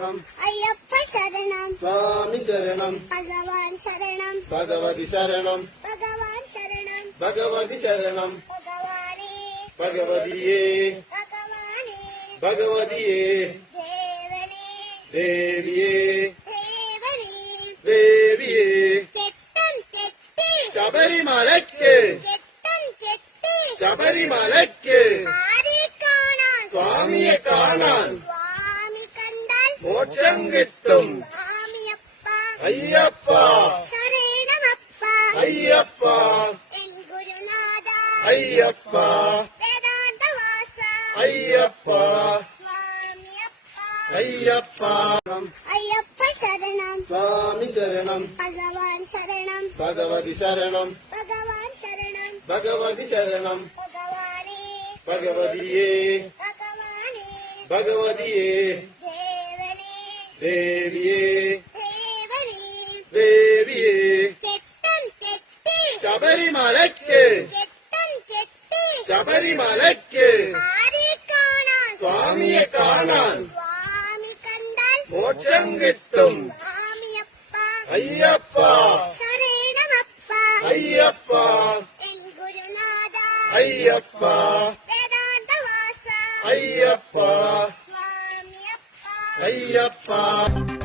അയ്യപ്പ ശരണം, സ്വാമി ശരണം, ഭഗവാൻ ശരണം, ഭഗവതി ശരണം, ഭഗവാൻ ശരണം, ഭഗവതി ശരണം, ഭഗവാനേ, ഭഗവതിയേ, ഭഗവാനേ, ഭഗവതിയേ, ദേവനേ, ദേവിയേ, ദേവനേ, ദേവിയേ. ചെട്ടൻ ചെട്ടി, ശബരിമലയ്ക്ക്, ചെട്ടൻ ചെട്ടി, ശബരിമലയ്ക്ക്, ആരെ കാണാൻ, സ്വാമിയെ കാണാൻ, സ്വാമി കണ്ടാൽ മോക്ഷം കിട്ടും. സ്വാമിയപ്പ, അയ്യപ്പ, ശരണമപ്പ, അയ്യപ്പ, എൻ ഗുരുനാഥ, അയ്യപ്പ, വേദാന്തവാസ, അയ്യപ്പ, സ്വാമിയപ്പ, അയ്യപ്പ. അയ്യപ്പ ശരണം, സ്വാമി ശരണം, ഭഗവാൻ ശരണം, ഭഗവതി ശരണം, ഭഗവാൻ ശരണം, ഭഗവതി ശരണം, ഭഗവാനേ, ഭഗവതിയേ, ഭഗവാനേ, ഭഗവതിയേ, ദേവനേ, ദേവിയേ, ദേവനേ, ദേവിയേ. ചെട്ടൻ ചെട്ടി, ശബരിമലയ്ക്ക്, ചെട്ടൻ ചെട്ടി, ശബരിമലയ്ക്ക്, ആരെ കാണാൻ, സ്വാമിയെ കാണാൻ, സ്വാമി കണ്ടാൽ മോക്ഷം കിട്ടും. സ്വാമിയപ്പ, അയ്യപ്പ, ശരണമപ്പ, അയ്യപ്പ, എൻ ഗുരുനാഥ, അയ്യപ്പ, വേദാന്തവാസ, അയ്യപ്പ, സ്വാമിയപ്പ, അയ്യപ്പ.